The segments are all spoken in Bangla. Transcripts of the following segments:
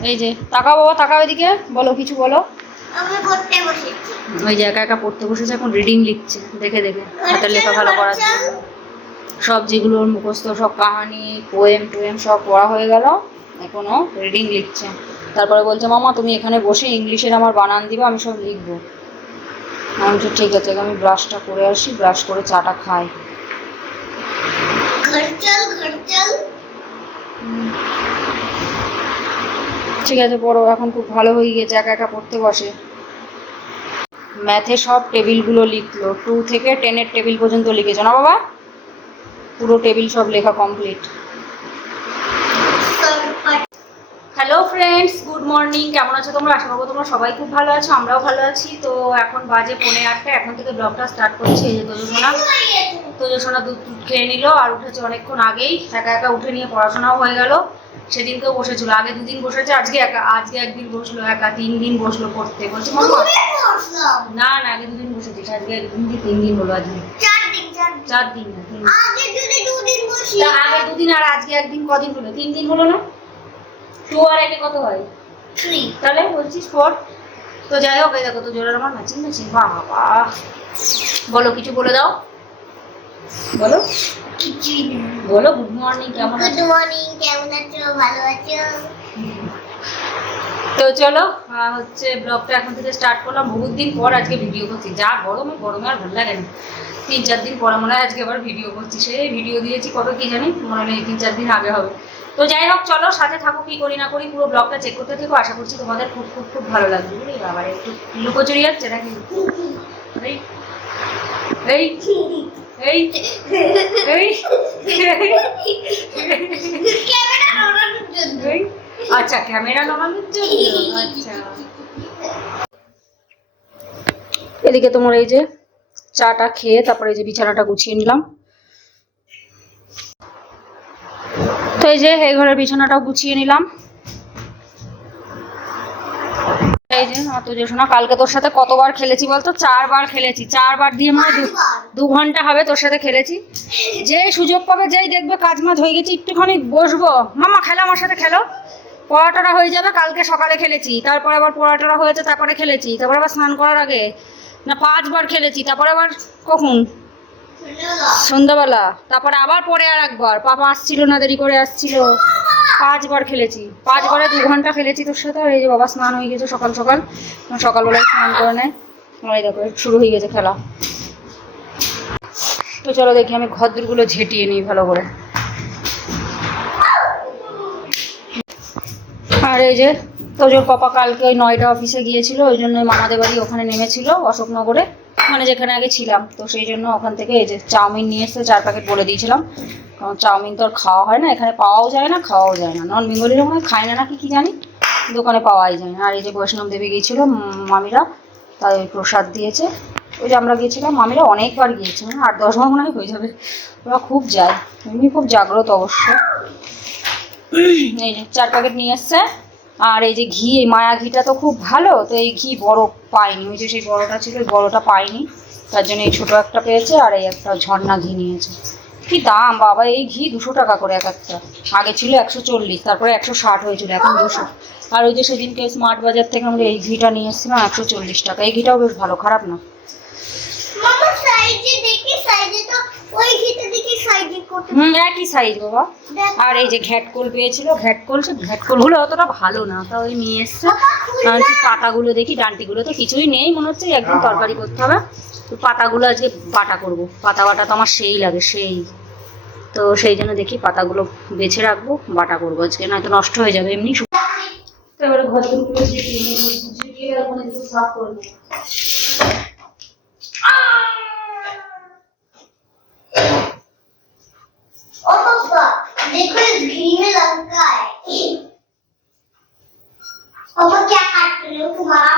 এই যে তাকাও বাবা তাকাও এদিকে। বলো কিছু বলো। আমি পড়তে বসেছি। ওই যে একা একা পড়তে বসেছে এখন রিডিং লিখছে। দেখে দেখে। হাতের লেখা ভালো করার জন্য। সব যেগুলো ওর মুখস্থ সব কাহানি পোয়েম টোয়েম সব পড়া হয়ে গেল। এখনও রিডিং লিখছে। তারপরে বলছে মামা তুমি এখানে বসে ইংলিশের আমার বানান দিবে আমি সব লিখব। আমি বলছি ঠিক আছে আমি ব্রাশটা করে আসি ব্রাশ করে চাটা খাই। ঘর চল ঘর চল ঠিক আছে, পড়ো। এখন খুব ভালো হয়ে গেছে, একা একা পড়তে বসে। ম্যাথে সব টেবিলগুলো লিখলো। টু থেকে টেনের টেবিল পর্যন্ত লিখেছো। না বাবা? পুরো টেবিল সব লেখা complete hello friends good morning কেমন আছো তোমরা? আশা করব তোমরা সবাই খুব ভালো আছো, আমরাও ভালো আছি। তো এখন বাজে পৌনে আটটা এখন থেকে ব্লগটা স্টার্ট করছি। এই যে তোজোসোনা তোজোসোনা দুধ দুধ খেয়ে নিল আর উঠেছে অনেকক্ষণ আগেই। একা একা উঠে নিয়ে পড়াশোনাও হয়ে গেল। সেদিনকেও বসেছিল আগে দুদিন বসেছে আজকে একা আজকে একদিন বসল একা তিন দিন বসল পড়তে। বলছে মামা না না আগে দুদিন বসেছিস আজকে একদিন কি তিন দিন হলো আজকে? চার দিন চার দিন না। আগে দুদিন বসি। আগে দুদিন আর আজকে একদিন কদিন হলো? তিন দিন হলো না? টু আর একে কত হয়? থ্রি তাহলে বলছিস ফোর তো যাই হোক এই দেখো তো জোরের আমার ম্যাচিং ম্যাচিং বাহ বাহ। বলো কিছু বলে দাও। বলো। বলো গুড মর্নিং কেমন গুড মর্নিং কেমন আছো? ভালো আছো? তো চলো হচ্ছে ব্লগটা এখন থেকে স্টার্ট করলাম। বহুত দিন পর আজকে ভিডিও করছি। যা গরমে গরমে আর ভালো লাগে না। তিন চার দিন পরে মনে হয় আজকে আবার ভিডিও করছি। সেই ভিডিও দিয়েছি কত কি জানি মনে নেই তিন চার দিন আগে হবে। তো যাই হোক চলো সাথে থাকো কি করি না করি পুরো ব্লগটা চেক করতে থেকো। আশা করছি তোমাদের খুব খুব খুব ভালো লাগবে। বুঝলি আবার একটু লুকোচুরি যাচ্ছে নাকি? এই। এই আচ্ছা ক্যামেরা নামানোর জন্য? আচ্ছা। এদিকে তোমার এই যে চাটা খেয়ে তারপরে এই যে বিছানাটা গুছিয়ে নিলাম। তো এই যে এই ঘরের বিছানাটাও গুছিয়ে নিলাম। এই যে আমার তো শোনা কালকে তোর সাথে কতবার খেলেছি বলতো? চারবার খেলেছি। চারবার দিয়ে মানে দু- দু ঘণ্টা হবে তোর সাথে খেলেছি। যে সুযোগ পাবে যেই দেখবে কাজ মাছ হয়ে গেছে একটুখানি বসবো। মামা খেলো আমার সাথে খেলো। পড়াটা হয়ে যাবে কালকে সকালে খেলেছি। তারপর আবার পড়াটা হয়েছে তারপরে খেলেছি। তারপর আবার স্নান করার আগে। না পাঁচবার খেলেছি তারপরে আবার কখন? সন্ধ্যাবেলা। তারপরে আবার পরে আর একবার। পাপা আসছিল না দেরি করে আসছিল। পাঁচবার খেলেছি। পাঁচবারে দু ঘণ্টা খেলেছি তোর সাথে। আর এই যে বাবা স্নান হয়ে গেছে সকাল সকাল। সকালবেলায় স্নান করে নেয়। এই দেখো, শুরু হয়ে গেছে খেলা। তো চলো দেখি, আমি ঘর ঘরদুরগুলো ঝেঁটিয়ে নিই ভালো করে। আর এই যে তোজোর পাপা কালকে ওই নয়টা অফিসে গিয়েছিল, ওই জন্য মামাদের বাড়ি ওখানে নেমেছিল, অশোকনগরে। মানে যেখানে আগে ছিলাম। তো সেই জন্য ওখান থেকে এই যে চাউমিন নিয়ে এসে চার প্যাকেট বলে দিয়েছিলাম। কারণ চাউমিন তো আর খাওয়া হয় না, এখানে পাওয়াও যায় না, খাওয়াও যায় না। নন বেঙ্গলিরা মনে খায় না নাকি কি জানি? দোকানে পাওয়াই যায় না। আর এই যে বৈষ্ণব দেবী গিয়েছিল মামিরা, তাই প্রসাদ দিয়েছে। ওই যে আমরা গিয়েছিলাম, মামিরা অনেকবার গিয়েছে মানে আট দশ বার মনে হয় হয়ে যাবে। ওরা খুব যায়, এমনি খুব জাগ্রত অবশ্য। এই যে চার প্যাকেট নিয়ে এসছে, আর এই যে ঘি, এই মায়া ঘিটা তো খুব ভালো, তো এই ঘি বড় পাইনি। ওই যে সেই বড়টা ছিল, ওই বড়টা পাইনি, তার জন্য এই ছোটো একটা পেয়েছে, আর এই একটা ঝর্ণা ঘি নিয়েছে। কি দাম? বাবা এই ঘি দুশো টাকা করে এক একটা। আগে ছিল একশো চল্লিশ তারপরে একশো ষাট হয়েছিল এখন দুশো। আর ওই যে সেদিনকে স্মার্ট বাজার থেকে আমরা এই ঘিটা নিয়ে এসেছিলাম একশো চল্লিশ টাকা। এই ঘিটাও বেশ ভালো খারাপ না। হুম একই সাইজ বাবা। আর এই যে ঘ্যাটকোল পেয়েছিল ঘ্যাটকোল সে ঘ্যাটকোলগুলো অতটা ভালো না। তা ওই নিয়ে এসছে। আর পাতাগুলো দেখি ডান্টিগুলো তো কিছুই নেই মনে হচ্ছে একদম তরকারি করতে হবে। তো পাতাগুলো আজকে বাটা করব। পাতা বাটা তো আমার সেই লাগে সেই। তো সেই জন্য দেখি পাতাগুলো বেছে রাখবো বাটা করবো আজকে নয়তো নষ্ট হয়ে যাবে এমনি শু- তো এবারে ঘরগুলো ঝেঁটিয়ে নেবো, ঝেঁটিয়ে আর কোনো কিছু সাফ করবো ओ पापा देखो इस घी में लंका है पापा क्या काट रहे हो तुम्हारा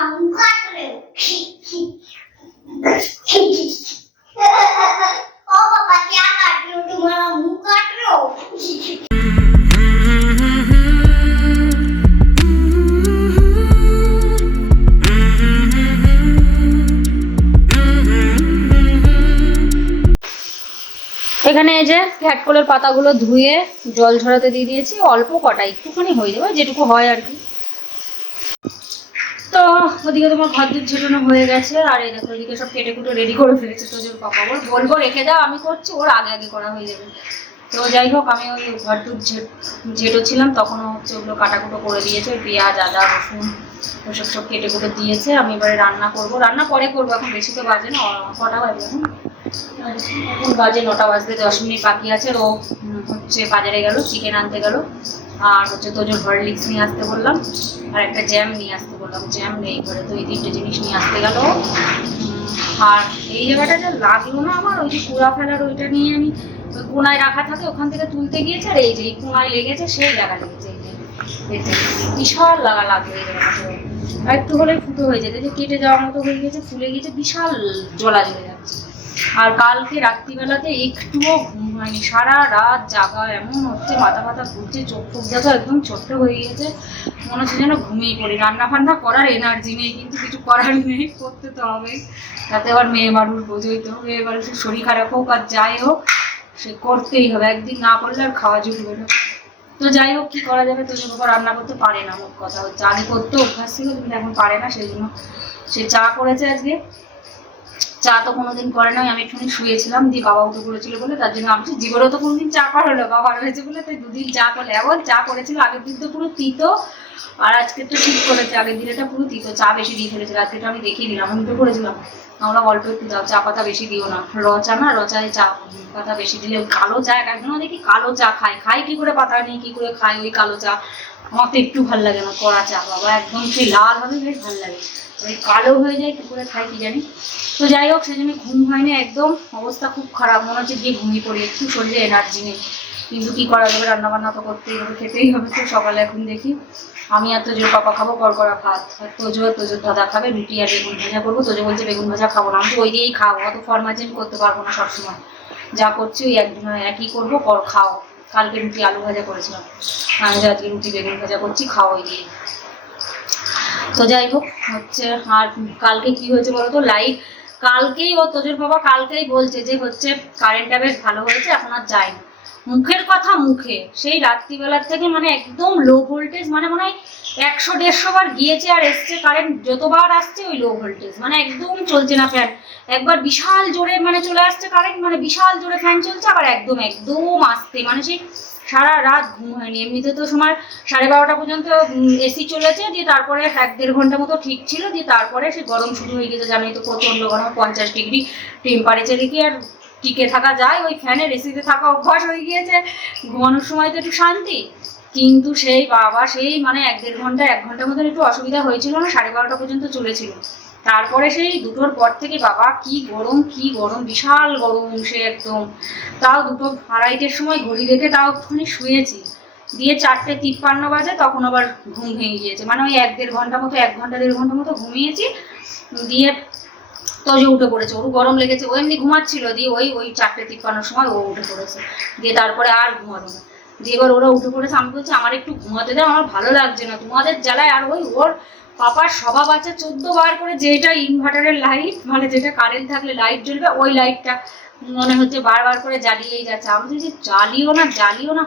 এখানে এই যে ফ্যাটকলের পাতাগুলো ধুয়ে জল ঝরাতে দিয়ে দিয়েছি, অল্প কটা, একটুখানি হয়ে যাবে, যেটুকু হয় আর কি। তো ওদিকে তোমার ঘর দিক ঝেটানো হয়ে গেছে, আর এই দেখো, ওদিকে সব কেটে কুটে রেডি করে ফেলেছে, তো যে পাপা বলব রেখে দাও, আমি করছি, ওর আগে আগে করা হয়ে যাবে। তো যাই হোক, আমি ওই ঘর দুধ ঝেটো ছিলাম, তখনও হচ্ছে ওগুলো কাটাকুটো করে দিয়েছে, পেঁয়াজ, আদা, রসুন, ওসব সব কেটে কুটে দিয়েছে। আমি এবারে রান্না করব। রান্না পরে করব, এখন বেশি তো বাজে না, কটা বাজে এখন? এখন বাজে নটা বাজতে দশ মিনিট বাকি আছে। ও হচ্ছে বাজারে গেল চিকেন আনতে গেল, আর হচ্ছে তোজোর হরলিক্স নিয়ে আসতে বললাম, আর একটা জ্যাম নিয়ে আসতে বললাম। জ্যাম নেই ঘরে, তো এই তিনটে জিনিস নিয়ে আসতে গেল। আর এই জায়গাটা যা লাগল না আমার, ওই যে কুড়া ফেলার ওইটা নিয়ে আমি কোনায় রাখা থাকে, ওখান থেকে তুলতে গিয়েছে, আর এই যে এই কোনায় লেগেছে, সেই লাগা লেগেছে বিশাল লাগা জায়গাটাতে আর একটু হলে ফুটো হয়ে যেত যে কেটে যাওয়ার মতো হয়ে গেছে, ফুলে গিয়েছে, বিশাল জ্বলা জ্বলে যাচ্ছে। আর কালকে রাত্রিবেলাতে একটুও ঘুম হয়নি, সারা রাত জাগা, এমন হচ্ছে, মাথা মাথা ঘুরছে, চোখ ফোক যাতে একদম ছোট্ট হয়ে গেছে মনে হচ্ছে যেন ঘুমিয়ে পড়ি। রান্না ফান্না করার এনার্জি নেই, কিন্তু কিছু করার নেই, করতে তো হবে তাতে আবার মেয়ে মানুষ বোঝোই তো মেয়ে মানুষের শরীর খারাপ হোক আর যাই হোক সে করতেই হবে, একদিন না করলে আর খাওয়া জুটবে না। তো যাই হোক, কি করা যাবে তো যে বাবা রান্না করতে পারে না, মোট কথা। হচ্ছে আগে করতে অভ্যাস ছিল, কিন্তু এখন পারে না সেই জন্য সে চা করেছে আজকে। চা তো কোনোদিন করে নাই, আমি একটুখানি শুয়েছিলাম, দিয়ে বাবা উঠে পড়েছিল বলে, তার জন্য আমি জীবনেও তো কোনোদিন চা করা হলো বাবা হয়েছে বলে। তাই দুদিন চা করলে, এমন চা করেছিল, আগের দিন তো পুরো তিতো, আর আজকে তো ঠিক করেছে আগের দিনেটা পুরো তিতো, চা বেশি দিয়ে ফেলেছিল, আজকে তো আমি দেখিয়ে দিলাম, আমি উঠে পড়েছিলাম। আমরা অল্প একটু দাও চা পাতা বেশি দিও না। র চা না, র চা। পাতা বেশি দিলে কালো চা একজন দেখি কালো চা খায়। খাই কি করে পাতা নেই, কি করে খায় ওই কালো চা? আমার তো একটু ভালো লাগে না, কড়া চা। বাবা, একদম সেই লাল হবে বেশ ভালো লাগে। ওই কালো হয়ে যায়, কি করে খাই কি জানি? তো যাই হোক, সেজন্য ঘুম হয়নি, একদম অবস্থা খুব খারাপ। মনে হচ্ছে গিয়ে ঘুমিয়ে পড়ি, একটু শরীরে এনার্জি নেই। কিন্তু কি করা যাবে? রান্না বান্না তো করতেই হবে, খেতেই হবে। তো সকালে এখন দেখি, আমি আর তোজোর পাপা খাব কড়কড়া ভাত। আর তোজো আর তোজোর দাদা খাবে, রুটি আর বেগুন ভাজা করব। তোজো বলছে, বেগুন ভাজা খাব না। আমি তো ওই দিয়েই খাব অত ফরমার্জি আমি করতে পারব না সবসময়। যা করছি ওই একদিন একই করব কর খাও। কালকে রুটি আলু ভাজা করেছিলাম। আমি আজকে রুটি, বেগুন ভাজা করছি, খাও ওই দিয়ে তো যাই হোক, হচ্ছে, আর কালকে কি হয়েছে বলো তো? লাইট কালকেই ও তোজোর বাবা কালকেই বলছে যে, হচ্ছে কারেন্টটা বেশ ভালো হয়েছে, এখন আর যায় না মুখের কথা মুখে। সেই রাত্রিবেলার থেকে মানে একদম লো ভোল্টেজ মানে মনে হয় একশো দেড়শো বার গিয়েছে আর এসছে কারেন্ট যতবার আসছে ওই লো ভোল্টেজ মানে একদম চলছে না ফ্যান একবার বিশাল জোরে মানে চলে আসছে কারেন্ট মানে বিশাল জোরে ফ্যান চলছে আবার একদম একদম আসতে। মানে সেই সারা রাত ঘুম হয়নি। এমনিতে তো সময় সাড়ে বারোটা পর্যন্ত এসি চলেছে, দিয়ে তারপরে এক দেড় ঘণ্টা মতো ঠিক ছিল, দিয়ে তারপরে সে গরম শুরু হয়ে গেছে। জানোই তো প্রচণ্ড গরম, পঞ্চাশ ডিগ্রি টেম্পারেচারে কি আর টিকে থাকা যায়, ওই ফ্যানের এসিতে থাকা অভ্যাস হয়ে গিয়েছে। ঘুমানোর সময় তো একটু শান্তি। কিন্তু সেই বাবা, সেই মানে এক দেড় ঘণ্টা, এক ঘণ্টার মতন একটু অসুবিধা হয়েছিল না, সাড়ে বারোটা পর্যন্ত চলেছিল। তারপরে সেই দুটোর পর থেকে বাবা, কি গরম কি গরম, বিশাল গরম সে একদম। তাও দুটো আড়াইটের সময় ঘড়ি রেখে তাও একটুখানি শুয়েছি। দিয়ে চারটে তিপ্পান্ন বাজে তখন আবার ঘুম ভেঙে গিয়েছে। মানে ওই এক দেড় ঘণ্টা মতো, এক ঘণ্টা, দেড় ঘণ্টা মতো ঘুমিয়েছি। দিয়ে তো যে উঠে পড়েছে, ওর গরম লেগেছে, ও এমনি ঘুমাচ্ছিল, দিয়ে ওই ওই চারটে তিপ্পান্নর সময় ও উঠে পড়েছে। দিয়ে তারপরে আর ঘুমালো না। দিয়ে এবার ওরা উঠে পড়েছে, আমি বলছি, আমার একটু ঘুমাতে দাও, আমার ভালো লাগছে না। তোমাদের জ্বালায় আর ওই ওর পাপার স্বভাব আছে, চোদ্দ বার করে যেটা ইনভার্টারের লাইট মানে যেটা কারেন্ট থাকলে লাইট জ্বলবে, ওই লাইটটা মনে হচ্ছে বারবার করে জ্বালিয়েই যাচ্ছে। আমি বলছি, জ্বালিও না জ্বালিও না।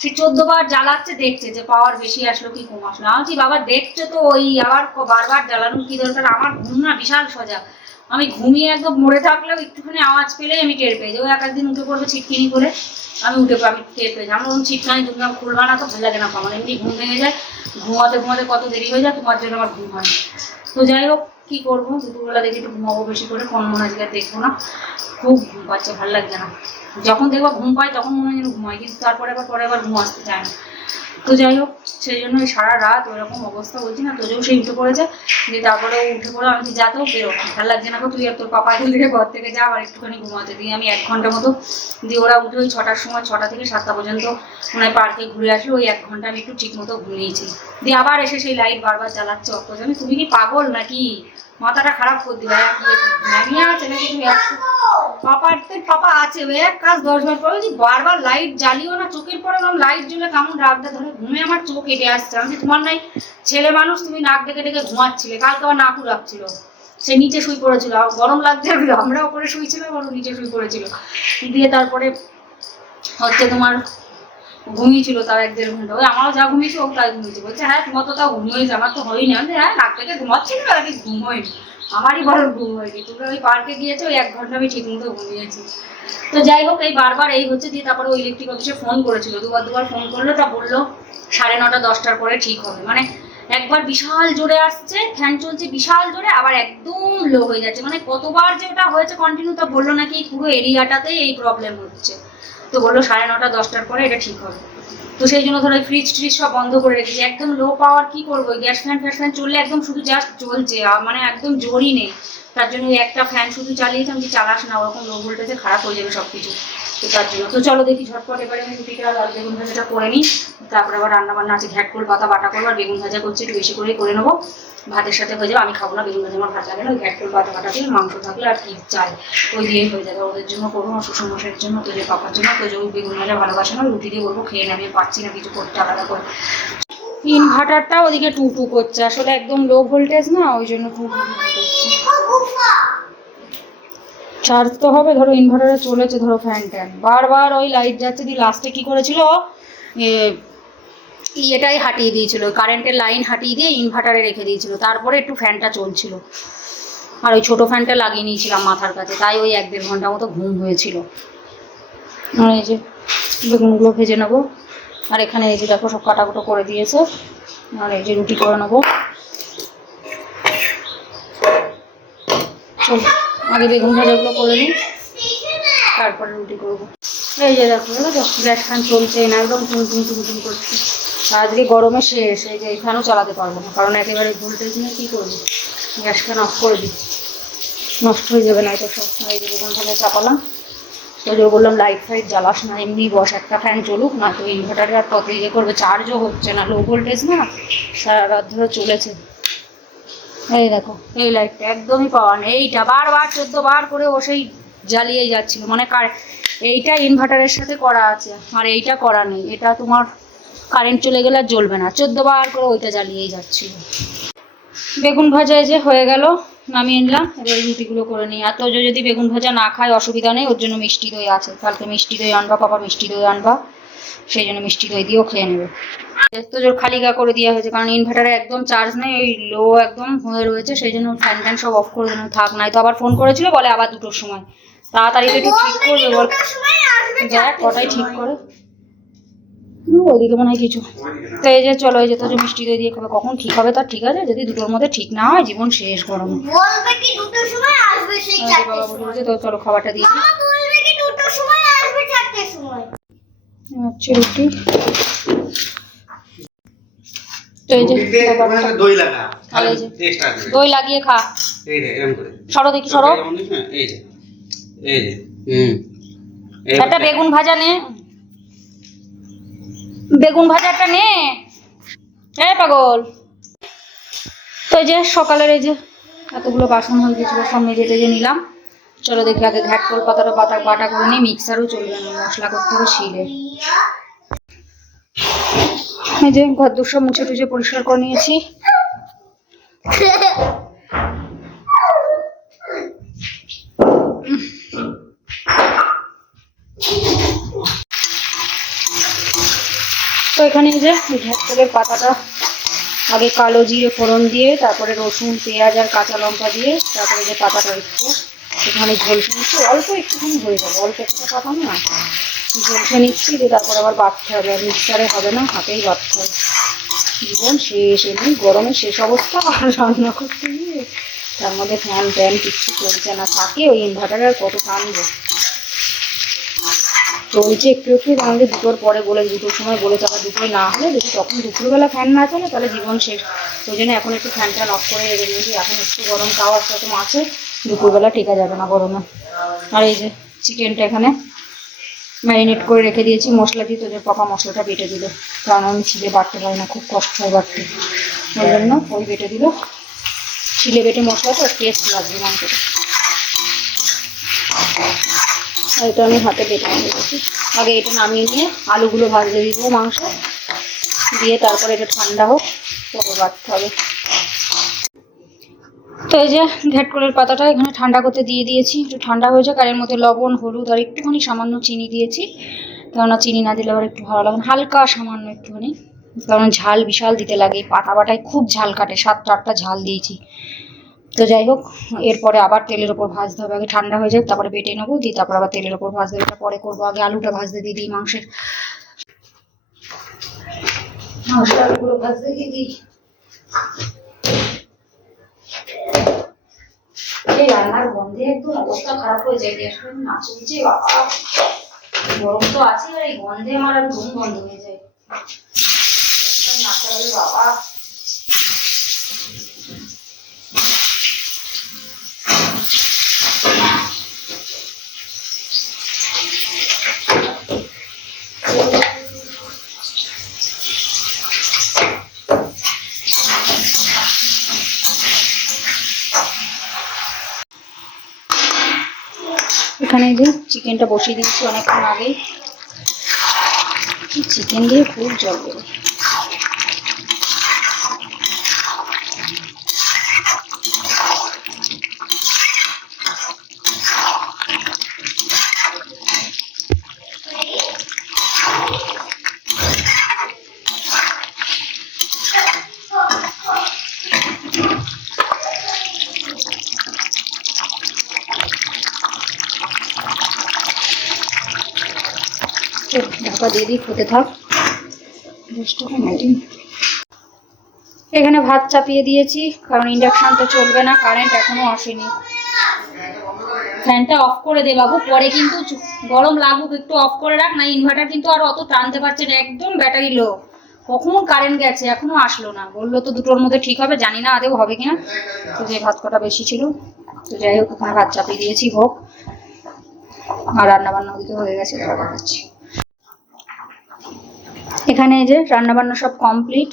সে চোদ্দ বার জ্বালাচ্ছে, দেখছে যে পাওয়ার বেশি আসলো কি কম আসলো। আমি বাবা, দেখছ তো ওই আবার বারবার জ্বালানোর কি দরকার? আমার ঘুম না, বিশাল সোজা আমি ঘুমিয়ে একদম মরে থাকলেও একটুখানি আওয়াজ পেলেই আমি টের পেয়ে ও এক একদিন উঠে পড়বে ছিটকিনি করে। আমি উঠে আমি টের পেয়ে যাই আমার ওরকম ছিটকানি দুর্গা খুলবা না তো ভালো লাগে না আমার এমনি ঘুম ভেঙে যায়। ঘুমাতে ঘুমাতে কত দেরি হয়ে যায়, তোমার জন্য আমার ঘুম হয়। তো যাই হোক, কি করব? দুপুরবেলা দেখি একটু ঘুমাবো বেশি করে কোন মনে আজকে দেখব না। খুব ঘুম পাচ্ছে, ভালো লাগছে না। যখন দেখব ঘুম পাই, তখন মনে হয় যেন ঘুমাই, কিন্তু তারপরে আবার, পরে আবার ঘুম আসতে চায় না। তো যাই হোক, সেই জন্য সারা রাত ওইরকম অবস্থা বলছি না, তোজেও সেই উঠে পড়েছে, দিয়ে তারপরে উঠে পড়ে আমি যা তো, বেরো, ভালো লাগছে না তুই আর তোর পাপা এখান থেকে ঘর থেকে যা আর একটুখানি ঘুমাতে। দিয়ে আমি এক ঘণ্টা মতো, দিয়ে ওরা উঠে ওই ছটার সময়, ছটা থেকে সাতটা পর্যন্ত হয় পার্কে ঘুরে আসলো ওই এক ঘণ্টা আমি একটু ঠিক মতো ঘুমিয়েছি। দিয়ে আবার এসে সেই লাইট বারবার জ্বালাচ্ছে অত জানি তুমি কি পাগল নাকি? মাথাটা খারাপ করে আছে নাকি তুমি পাপার তো পাপা আছে ওই এক কাজ দশ বার করে যে বারবার লাইট জ্বালিও না, চোখের পরে ওরকম লাইট জ্বলে কেমন রাগটা, ধরে, ঘুমে আমার চোখ কেটে আসছে। আমি তোমার নাই, ছেলে মানুষ, তুমি নাক ডেকে ডেকে ঘুমাচ্ছিলে, কালকে আবার নাকু রাখছিল সে নিচে শুই পড়েছিল গরম লাগছে আমরা ওপরে শুয়েছিলাম, ওর নিচে শুই পড়েছিল। দিয়ে তারপরে হচ্ছে তোমার ঘুমিয়েছিল তার এক দেড় ঘণ্টা। ওই আমারও যা ঘুমিয়েছে ও তাই ঘুমিয়েছে। বলছে হ্যাঁ তোমার তো তাও ঘুমিয়েছে আমার তো হয়নি আমি বলছি, হ্যাঁ রাত থেকে ঘুমাচ্ছি না কি ঘুম হয়নি আমারই বড় ঘুম হয়নি। তোমরা ওই পার্কে গিয়েছো ওই এক ঘণ্টা আমি ঠিক মতো ঘুমিয়েছি। তো যাই হোক এই বারবার এই হচ্ছে দিয়ে তারপরে ওই ইলেকট্রিক অফিসে ফোন করেছিল। দুবার দুবার ফোন করল তা বলল সাড়ে নটা দশটার পরে ঠিক হবে। মানে একবার বিশাল জোরে আসছে ফ্যান চলছে বিশাল জোরে আবার একদম লো হয়ে যাচ্ছে। মানে কতবার যে ওটা হয়েছে কন্টিনিউ তা বলল নাকি পুরো এরিয়াটাতেই এই প্রবলেম হচ্ছে। তো বলল সাড়ে নটা, দশটার পরে এটা ঠিক হবে। তো সেই জন্য ধরো ফ্রিজ ট্রিজ সব বন্ধ করে রেখেছি। একদম লো পাওয়ার কি করব? গ্যাস ফ্যান ফ্যাস ফ্যান চললে একদম শুধু জাস্ট চলছে মানে একদম জোরই নেই। তার জন্য একটা ফ্যান শুধু চালিয়েছি আমি যে চালাস না, ওরকম লো ভোল্টেজে খারাপ হয়ে যাবে সব কিছু তো তার জন্য। তো চলো দেখি ঝটপট এবারে আমি রুটিটা আর বেগুন ভাজাটা করে নিই। তারপরে আবার রান্না বান্না আছে ঘ্যাটকোল পাতা বাটা করব, আর বেগুন ভাজা করছি একটু বেশি করেই করে নেব। ভাতের সাথে হয়ে যাবে, আমি খাব না, বেগুন ভাজা আমার লাগে না ওই ঘ্যাটকোল পাতা বাটা দিয়ে মাংস থাকলে আর কি চাই, ওই দিয়ে হয়ে যাবে। ওদের জন্য করব শ্বশুর মশাইয়ের জন্য তো যে পাপার জন্য তো যে বেগুন ভাজা ভালোবাসে না, রুটি দিয়ে বলব, খেয়ে নেবে, পারছি না কিছু করতে আলাদা করে। ইনভার্টারটা ওদিকে টু টু করছে। আসলে একদম লো ভোল্টেজ না, ওই জন্য টু চার্জ তো হবে, ধরো ইনভার্টারে চলেছে, ধরো ফ্যান ট্যান। বারবার ওই লাইট যাচ্ছে, দিয়ে লাস্টে কি করেছিল? ইয়েটাই হাটিয়ে দিয়েছিল কারেন্টের লাইন হাটিয়ে দিয়ে ইনভার্টারে রেখে দিয়েছিল। তারপরে একটু ফ্যানটা চলছিল। আর ওই ছোটো ফ্যানটা লাগিয়ে নিয়েছিলাম মাথার কাছে, তাই ওই এক দেড় ঘণ্টা মতো ঘুম হয়েছিল। আর এই যে বেগুনগুলো ভেজে নেব। আর এখানে এই যে দেখো সব কাটাকুটো করে দিয়েছে। আর এই যে রুটি করে নেব। আগে বেগুন ভাজাগুলো করে নিই, তারপরে রুটি করব। এই যে দেখো গ্যাস ফ্যান চলছে না একদম টুন টুন টুন টুন করছে আজকে গরমে শেষ, এই যে ফ্যানও চালাতে পারব না, কারণ একেবারে ভোল্টেজ নিয়ে কী করব? গ্যাস ফ্যান অফ করে দিই। নষ্ট হয়ে যাবে না, এটা সব। এই যে বেগুন ভাজা চাপালাম। তো বললাম লাইট ফাইট জ্বালাস না, এমনি বস, একটা ফ্যান চলুক না, তো ইনভার্টারে আর কত ইয়ে করবে চার্জও হচ্ছে না লো ভোল্টেজ না, সারা রাত ধরে চলেছে। এই দেখো, এই লাইটটা একদমই পাওয়া নেই, এইটা বারবার চোদ্দ বার করে ও সেই জ্বালিয়েই যাচ্ছিল মানে কার, এইটা ইনভার্টারের সাথে করা আছে, আর এইটা করা নেই, এটা তোমার কারেন্ট চলে গেলে আর জ্বলবে না, চোদ্দ বার করে ওইটা জ্বালিয়েই যাচ্ছিল। বেগুন ভাজা যে হয়ে গেল নামিয়ে নিলাম এবার রুটিগুলো করে নিই। এত যে যদি বেগুন ভাজা না খায় অসুবিধা নেই ওর জন্য মিষ্টি দই আছে। কালকে মিষ্টি দই আনবা পাপা মিষ্টি দই আনবা সেই জন্য মিষ্টি দই দিয়েও খেয়ে নেবে। তো জোর খালি গা করে দেওয়া হয়েছে কারণ ইনভার্টারে একদম চার্জ নেই ওই লো একদম হয়ে রয়েছে সেই জন্য ফ্যান ট্যান সব অফ করে দিলাম থাক নাই তো আবার ফোন করেছিল বলে আবার দুটোর সময়। তাড়াতাড়ি তো একটু ঠিক করবে বল সময় কটাই ঠিক করে। ওইদিকে মনে হয় কিছু। তো এই যে চলো এই যে তো যে মিষ্টি দই দিয়ে খাবে কখন ঠিক হবে তার ঠিক আছে যদি দুটোর মধ্যে ঠিক না হয় জীবন শেষ গরমে। বলবে কি দুটোর সময় আসবে সেই এই যে চারটের বাবা সময়? তো চলো খাবারটা দিয়ে দিই। মামা বলবে কি দুটোর সময় আসবে চারটের সময়? হচ্ছে রুটি। দই লাগিয়ে খা। এই রে এরকম করে। সরো দেখি সরো। যেমন দিস না, এই যে এই যে হুম। একটা বেগুন ভাজা নে। বেগুন ভাজাটা নে। এ পাগল। তো এই যে সকালের এই যে এতগুলো বাসন হয়ে গেছিল সব মেজে টেজে নিলাম। চলো দেখি আগে ঘ্যাট কল পাতাটা, পাতা বাটা করে নিই মিক্সারও চলবে না মশলা করতে হবে শিলে। এই যে ঘর সব মুছে টুছে পরিষ্কার করে নিয়েছি। এখানে যে ঘ্যাট পাতাটা আগে কালো জিরে ফোড়ন দিয়ে, তারপরে রসুন, পেঁয়াজ আর কাঁচা লঙ্কা দিয়ে, তারপরে যে পাতাটা একটু একটুখানি ঝলসে নিচ্ছি। অল্প একটুখানি হয়ে যাবে, অল্প একটা পাতা না। ঝলসে নিচ্ছি, দিয়ে তারপর আবার বাটতে হবে, আর মিক্সারে হবে না, হাতেই বাটতে হবে। জীবন শেষ, এমনি গরমে শেষ অবস্থা, আর রান্না করতে গিয়ে তার মধ্যে ফ্যান, ট্যান, কিচ্ছু চলছে না। থাকে ওই ইনভার্টারে আর কত টানবো চলছে একটু একটু আমাদের দুটোর পরে বলে, দুটোর সময় বলেছে আবার দুটোই না হলে যদি তখন দুপুরবেলা ফ্যান না চলে তাহলে জীবন শেষ। ওই জন্য এখন একটু ফ্যান ট্যান অফ করে রেখে দিয়েছি। এখন একটু গরম খাওয়া সেরকম আছে, দুপুরবেলা টেকা যাবে না গরমে। আর এই যে চিকেনটা এখানে ম্যারিনেট করে রেখে দিয়েছি। মশলা দিয়ে তোদের পাকা মশলাটা বেটে দিল। কারণ আমি ছিলে বাটতে পারি না, খুব কষ্ট হয় বাটতে। ওই জন্য ওই বেটে দিল। ছিলে বেটে মশলা তো টেস্ট লাগবে মাংসটা এটা আমি হাতে বেটে নিয়েছি। আগে এটা নামিয়ে নিয়ে আলুগুলো ভাজতে দিব মাংস। দিয়ে তারপরে এটা ঠান্ডা হোক তবে বাটতে হবে। তো এই যে ঘ্যাটকলের পাতাটা এখানে ঠান্ডা করতে দিয়ে দিয়েছি। একটু ঠান্ডা হয়েছে কারের মধ্যে লবণ, হলুদ আর একটুখানি সামান্য চিনি দিয়েছি। কেননা চিনি না দিলে আবার একটু ভালো লাগে হালকা সামান্য একটুখানি। কারণ ঝাল বিশাল দিতে লাগে। পাতা বাটায় খুব ঝাল কাটে, সাতটা আটটা ঝাল দিয়েছি। তো যাই হোক, এরপরে আবার তেলের ওপর ভাজতে হবে। আগে ঠান্ডা হয়ে যাক, তারপরে বেটে নেব, দিয়ে তারপর আবার তেলের ওপর ভাজতে হবে পরে করব, আগে আলুটা ভাজতে দিয়ে দিই মাংসের। ভাজতে দিয়ে দিই। রান্নার গন্ধে একদম অবস্থা খারাপ হয়ে যায় গরম তো আছে আর এই গন্ধে আমার ঘুম বন্ধ হয়ে যায়। বাবা। এখানে যে চিকেনটা বসিয়ে দিচ্ছি অনেকক্ষণ আগে। চিকেন দিয়ে খুব জল বেরোয় তো ঢাকা দিয়ে দিই, হতে থাক। এখানে ভাত চাপিয়ে দিয়েছি, কারণ ইন্ডাকশন তো চলবে না কারেন্ট এখনও আসেনি। ফ্যানটা অফ করে দে বাবু, পরে কিন্তু গরম লাগুক, একটু অফ করে রাখ, না ইনভার্টার কিন্তু আর অত টানতে পারছে না, একদম ব্যাটারি লো কখন কারেন্ট গেছে, এখনও আসলো না। বলল তো দুটোর মধ্যে ঠিক হবে, জানি না আদেও হবে কিনা। তো যে ভাত কটা বেশি ছিল, তো যাই হোক, ওখানে ভাত চাপিয়ে দিয়েছি, হোক। আর রান্না বান্না হয়ে গেছে দেখাচ্ছি এখানে এই যে রান্না বান্না সব কমপ্লিট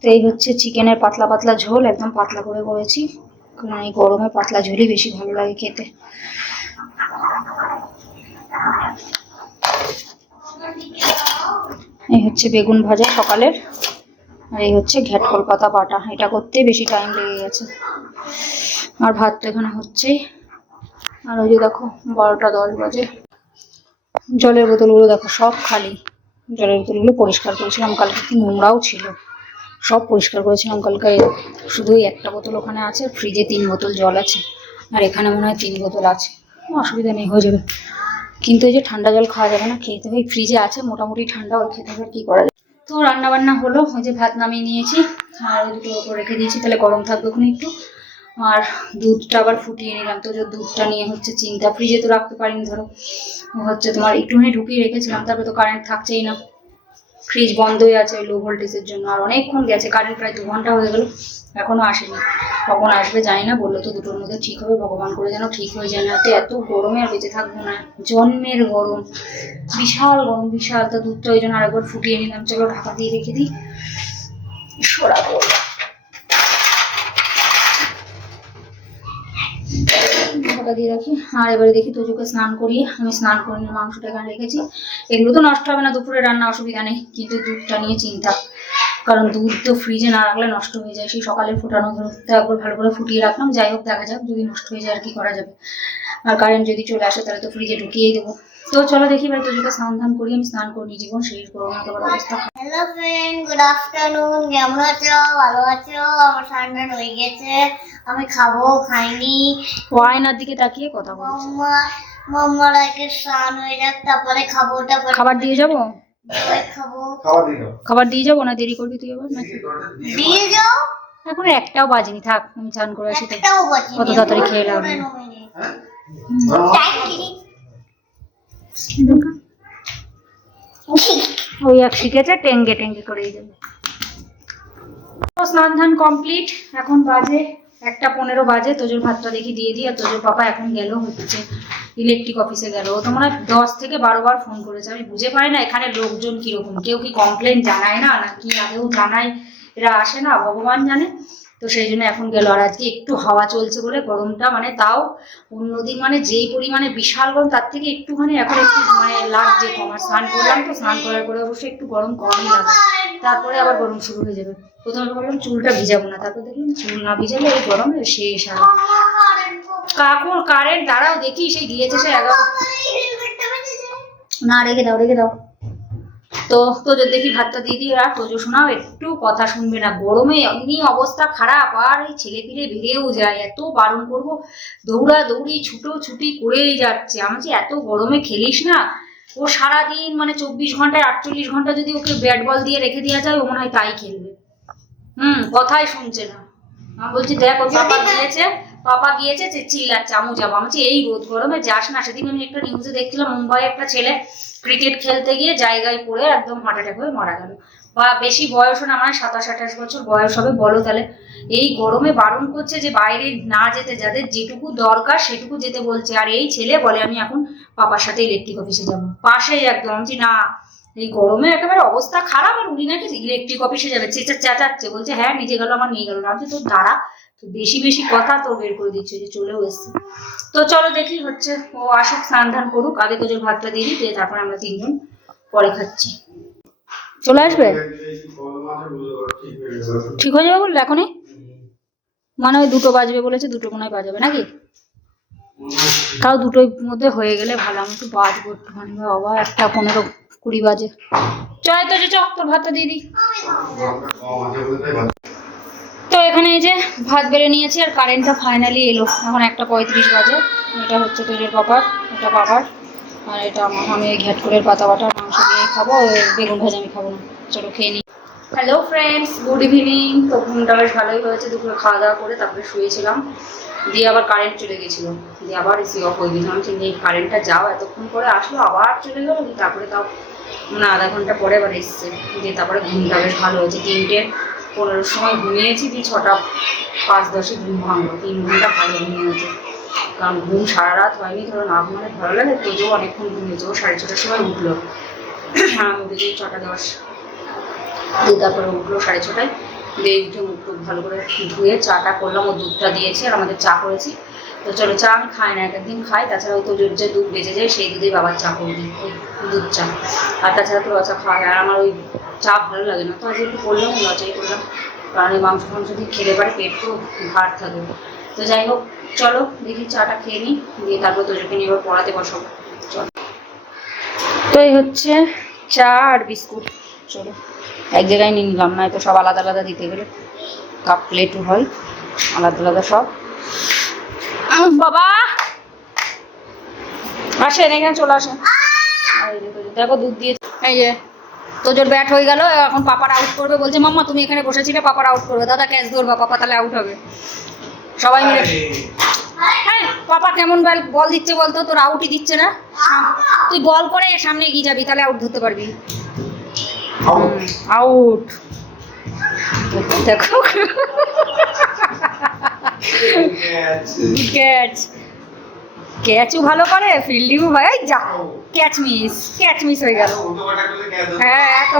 তো এই হচ্ছে চিকেনের পাতলা পাতলা ঝোল, একদম পাতলা করে করেছি। কারণ এই গরমে পাতলা ঝোলই বেশি ভালো লাগে খেতে। এই হচ্ছে বেগুন ভাজা সকালের। আর এই হচ্ছে ঘ্যাট কলপাতা বাটা। এটা করতে বেশি টাইম লেগে গেছে। আর ভাত তো এখানে হচ্ছেই। আর ওই যে দেখো, বারোটা দশ বাজে। জলের বোতলগুলো দেখো, সব খালি। জলের বোতলগুলো পরিষ্কার করেছিলাম, কালকে কি নোংরাও ছিল। সব পরিষ্কার করেছিলাম, কালকে শুধু ওই একটা বোতল ওখানে আছে ফ্রিজে তিন বোতল জল আছে, আর এখানে মনে হয় তিন বোতল আছে। অসুবিধা নেই, হয়ে যাবে। কিন্তু এই যে ঠান্ডা জল খাওয়া যাবে না খেতে হবে ফ্রিজে আছে, মোটামুটি ঠান্ডা, ওই খেতে হবে, কি করা যায়? তো রান্না বান্না হলো, ওই যে ভাত নামিয়ে নিয়েছি, আর দুটো রেখে দিয়েছি, তাহলে গরম থাকবে ওখানে একটু। আর দুধটা আবার ফুটিয়ে নিলাম। তো দুধটা নিয়ে হচ্ছে চিন্তা ফ্রিজে তো রাখতে পারিনি, ধরো। হচ্ছে তোমার একটুখানি ঢুকিয়ে রেখেছিলাম, তারপরে তো কারেন্ট থাকছেই না। ফ্রিজ বন্ধই আছে লো ভোল্টেজের জন্য, আর অনেকক্ষণ গেছে কারেন্ট প্রায় দু ঘণ্টা হয়ে গেল, এখনও আসেনি। কখন আসবে জানি না, বলল তো দুটোর মধ্যে ঠিক হবে, ভগবান করে যেন ঠিক হয়ে যায় না তো এত গরমে আর বেঁচে থাকব না। জন্মের গরম, বিশাল গরম, বিশাল। তো দুধটা ওই জন্য আরেকবার ফুটিয়ে নিলাম, চলো ঢাকা দিয়ে রেখে দিই। সরাবো। ঢাকা দিয়ে রাখি। আর এবারে দেখি তোজোকে স্নান করিয়ে আমি স্নান করে নিয়ে মাংসটা এখানে রেখেছি। এগুলো তো নষ্ট হবে না, দুপুরে রান্না অসুবিধা নেই। কিন্তু দুধটা নিয়ে চিন্তা। কারণ দুধ তো ফ্রিজে না রাখলে নষ্ট হয়ে যায়। সেই সকালে ফোটানো ধরো তো একবার ভালো করে ফুটিয়ে রাখলাম। যাই হোক, দেখা যাক যদি নষ্ট হয়ে যায় আর কি করা যাবে। আর কারেন্ট যদি চলে আসে, তাহলে তো ফ্রিজে ঢুকিয়েই দেবো। তো চলো দেখি এবার তোজোকে স্নান ধান করি, আমি স্নান করে জীবন শরীর করব। না তোমার অবস্থা হ্যালো ফ্রেন্ড গুড আফটারনুন কেমন আছো? ভালো আছো? আমার ঠান্ডা হয়ে গেছে আমি খাব খাইনি। ও আয়নার দিকে তাকিয়ে কথা বলছে। মাম্মা মাম্মার আগে স্নান হয়ে যাক তারপরে খাব তারপরে খাবার দিয়ে যাব? খাবার দিয়ে যাব। না দেরি করবি তুই আবার নাকি? দিয়ে যাও। এখন একটাও বাজেনি থাক আমি চান করে আসি তো। কত তাড়াতাড়ি খেয়ে নাও। ওই এক শিখেছে টেঙ্গে টেঙ্গে করেই যাবে তো স্নান ধান কমপ্লিট এখন বাজে একটা পনেরো বাজে, তোজোর ভাতটা দেখি দিয়ে দিই, আর তোজোর পাপা এখন গেল হচ্ছে ইলেকট্রিক অফিসে গেল। ও তো মনে হয় দশ থেকে বারো বার ফোন করেছে, আমি বুঝে পাই না এখানে লোকজন কীরকম। কেউ কি কমপ্লেন জানায় না নাকি আগেও জানায়, এরা আসে না, ভগবান জানে। তো সেই জন্য এখন গেল, আর আজকে একটু হাওয়া চলছে বলে গরমটা মানে তাও অন্যদিন মানে যেই পরিমাণে বিশাল গরম, তার থেকে একটুখানি এখন একটু মানে লাগছে। কম আর স্নান করলাম তো, স্নান করার পরে অবশ্যই একটু গরম কমই লাগে তারপরে আবার গরম শুরু হয়ে যাবে। প্রথমে ভাবলাম চুলটা ভিজাবো না তারপর দেখলাম চুল না ভিজালে এই গরমে শেষ আর কাকুর কারেন্ট দাঁড়াও দেখি সেই দিয়েছে সে এগারো না রেখে দাও রেখে দাও। তো তোজোর দেখি ভাতটা দিয়ে দিই আর তোজো শোনাও একটু কথা শুনবে না। গরমে এমনি অবস্থা খারাপ আর এই ছেলে পিলে বেড়েও যায় এত বারণ করব। দৌড়া দৌড়ি ছুটো ছুটি করেই যাচ্ছে। আমি যে এত গরমে খেলিস না ও সারাদিন মানে চব্বিশ ঘন্টায় আটচল্লিশ ঘণ্টা যদি ওকে ব্যাট বল দিয়ে রেখে দেওয়া যায় ও মনে হয় তাই খেলবে। হুম কথাই শুনছে না। আমি বলছি দেখ ওর পাপা গিয়েছে পাপা গিয়েছে যে চিল্লাচ্ছে আমু যাব। আমি বলছি, এই রোদ গরমে যাস না। সেদিন আমি একটা নিউজে দেখছিলাম মুম্বাই একটা ছেলে ক্রিকেট খেলতে গিয়ে জায়গায় পড়ে একদম হার্ট অ্যাটাক হয়ে মারা গেল। বা বেশি বয়সও না মানে সাতাশ আঠাশ বছর বয়স হবে বলো তাহলে। এই গরমে বারণ করছে যে বাইরে না যেতে যাদের যেটুকু দরকার সেটুকু যেতে বলছে আর এই ছেলে বলে আমি এখন পাপার সাথে ইলেকট্রিক অফিসে যাব পাশেই একদম আমি বলছি, না এই গরমে একেবারে অবস্থা খারাপ আর উনি নাকি ইলেকট্রিক অফিসে যাবে চেঁচা চেঁচাচ্ছে বলছে হ্যাঁ নিজে গেল আমার নিয়ে গেল না তোর দাঁড়া তো বেশি বেশি কথা তোর বের করে দিচ্ছে যে চলেও এসছে তো চলো দেখি হচ্ছে ও আসুক স্নান ধান করুক আগে তোজোর ভাতটা দিয়ে দিই দিয়ে তারপরে আমরা তিনজন পরে খাচ্ছি চলে আসবে ঠিক হয়ে যাবে বললে এখনই মানে ওই দুটো বাজবে বলেছে দুটো মনে হয় বাজাবে নাকি? তাও দুটোর মধ্যে হয়ে গেলে ভালো, আমি একটু বাজবো একটুখানি বাবা, একটা পনেরো কুড়ি বাজে। চয় তো যে চক তোর ভাতটা দিয়ে দিই। তো এখানে এই যে ভাত বেড়ে নিয়েছি, আর কারেন্টটা ফাইনালি এলো। এখন একটা পঁয়ত্রিশ বাজে, এটা হচ্ছে তোজের পাপার এটা বাবার আর এটা আমার আমি ঘ্যাট ঘ্যাটকুলের পাতা বাটা, মাংস দিয়ে খাব বেগুন ভাজা আমি খাব না। চলো খেয়ে নিই হ্যালো ফ্রেন্ডস গুড ইভিনিং তো ঘুমটা বেশ ভালোই হয়েছে। দুপুরে খাওয়া দাওয়া করে তারপরে শুয়েছিলাম। দিয়ে আবার কারেন্ট চলে গেছিল। দিয়ে আবার এসি অফ হয়ে গেছিলাম যে কারেন্টটা যাও। এতক্ষণ পরে আসলো, আবার চলে গেলো। তারপরে তাও মানে আধা ঘণ্টা পরে আবার এসছে। দিয়ে তারপরে ঘুমটা বেশ ভালো হয়েছে। তিনটে পনেরোর সময় ঘুমিয়েছি। দিয়ে ছটা পাঁচ দশে ঘুম ভাঙলো। তিন ঘণ্টা ভালো ঘুমিয়েছে। কারণ ঘুম সারা রাত হয়নি। ধরো না ঘুমালে ভালো লাগে। তোজও অনেকক্ষণ ঘুমিয়েছে। ও সাড়ে ছটার সময় উঠল। হ্যাঁ উঠেছি ছটা দশ। দিয়ে তারপরে উঠল সাড়ে ছটায়। দিয়ে উঠে ভালো করে ধুয়ে চাটা করলাম, ও দুধটা দিয়েছে, আর আমাদের চা করেছি। তো চলো চা আমি খাই না, এক একদিন খাই। তাছাড়া ওই তো যে দুধ বেঁচে যায়, সেই দুধেই বাবার চা করে দিই দুধ চা। আর তাছাড়া তো রচা খাওয়া আর আমার ওই চা ভালো লাগে না। তো আজ একটু করলাম রচাই করলাম। কারণ এই মাংস ফাংস দিয়ে খেলে পারে, পেট ভার থাকে। তো যাই হোক, চলো দেখি চাটা খেয়ে নিই। দিয়ে তারপর তোজোকে নিয়ে এবার পড়াতে বসাবো। চলো। তো এই হচ্ছে চা আর বিস্কুট। চলো। এক জায়গায় নিয়ে নিলাম না তো সব আলাদা আলাদা দিতে গেলে। কাপ প্লেটও হয় আলাদা আলাদা সব। বাবা! আসেন এখানে চলে আসেন। দেখো দুধ দিয়ে এই যে তোজোর ব্যাট হয়ে গেল এখন পাপার আউট করবে। বলছে মাম্মা তুমি এখানে বসেছিলে পাপার আউট করবে। দাদা ক্যাচ ধরবা পাপা তাহলে আউট হবে। সবাই মিলে হ্যাঁ পাপা কেমন বল বল দিচ্ছে বলতো? তোর আউটই দিচ্ছে না। তুই বল করে সামনে এগিয়ে যাবি তাহলে আউট ধরতে পারবি। আউট দেখো ক্যাচ ক্যাচও ভালো করে ফিল্ডিংও এই যা ক্যাচ মিস ক্যাচ মিস হয়ে গেল। হ্যাঁ এত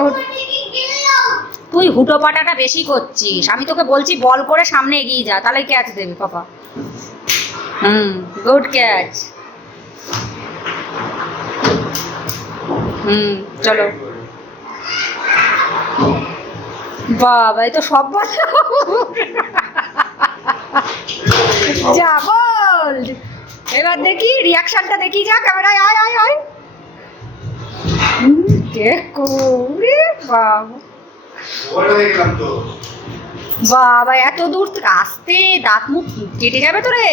তুই হুটো পাটাটা বেশি করছিস। আমি তোকে বলছি বল করে সামনে এগিয়ে যা তাহলে ক্যাচ দেবে পাপা। হুম গুড ক্যাচ হুম চলো। বাবা এই তো সব যা বল। এবার দেখি রিয়াকশনটা দেখি যা ক্যামেরায় আয় আয় আয়। রে বাবা। বাবা, এত দূর আসতে দাঁত মুখ কেটে যাবে তো রে।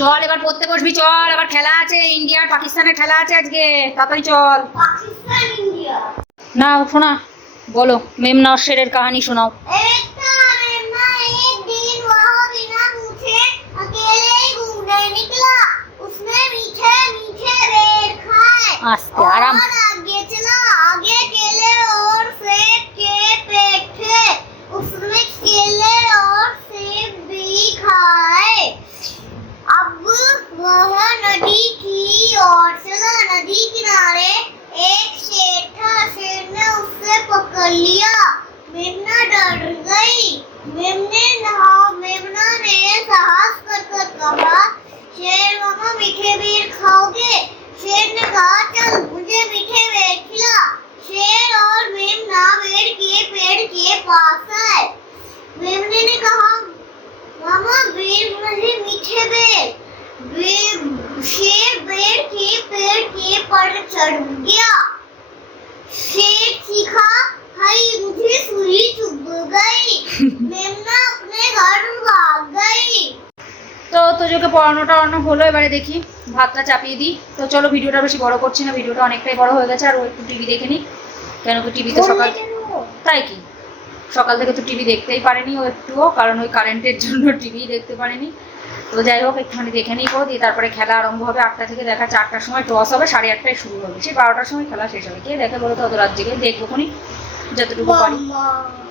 চল এবার পড়তে বসবি চল আবার খেলা আছে ইন্ডিয়া আর পাকিস্তানের খেলা আছে আজকে তাড়াতাড়ি চল পাকিস্তান ইন্ডিয়া না শোনা বলো মেম নরসেরের কাহানি শোনাও एक था एक दिन वहाँ बिना पूछे अकेले ही घूमने তোজোকে পড়ানো টড়ানো হলো এবারে দেখি। ভাতটা চাপিয়ে দিই। তো চলো ভিডিওটা বেশি বড় করছি না ভিডিওটা অনেকটাই বড় হয়ে গেছে আর ও একটু টিভি দেখে নিই। কেন কি টিভিতে সকাল তাই কি? সকাল থেকে তো টিভি দেখতেই পারেনি ও একটুও কারণ ওই কারেন্টের জন্য টিভি দেখতে পারেনি। তো যাই হোক একটুখানি দেখে নিই কো দিয়ে তারপরে খেলা আরম্ভ হবে আটটা থেকে দেখা চারটার সময় টস হবে সাড়ে আটটায় শুরু হবে। সেই বারোটার সময় খেলা শেষ হবে। কে দেখে বলো তো অত রাত জেগে? দেখব খুনি। যতটুকু পারি।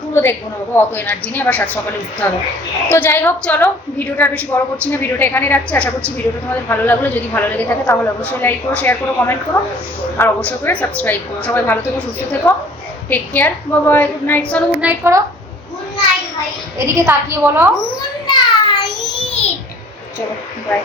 পুরো দেখব না ওকে অত এনার্জি নিয়ে আবার সাত সকালে উঠতে হবে। তো যাই হোক চলো ভিডিওটা বেশি বড় করছি না ভিডিওটা এখানে রাখছি। আশা করছি ভিডিওটা তোমাদের ভালো লাগল। যদি ভালো লেগে থাকে তাহলে অবশ্যই লাইক করো শেয়ার করো কমেন্ট করো আর অবশ্যই করে সাবস্ক্রাইব করো। সবাই ভালো থেকো সুস্থ থেকো। টেক কেয়ার বাবা গুড নাইট চলো গুড নাইট করো। এদিকে তাকিয়ে বলো। চলো বাই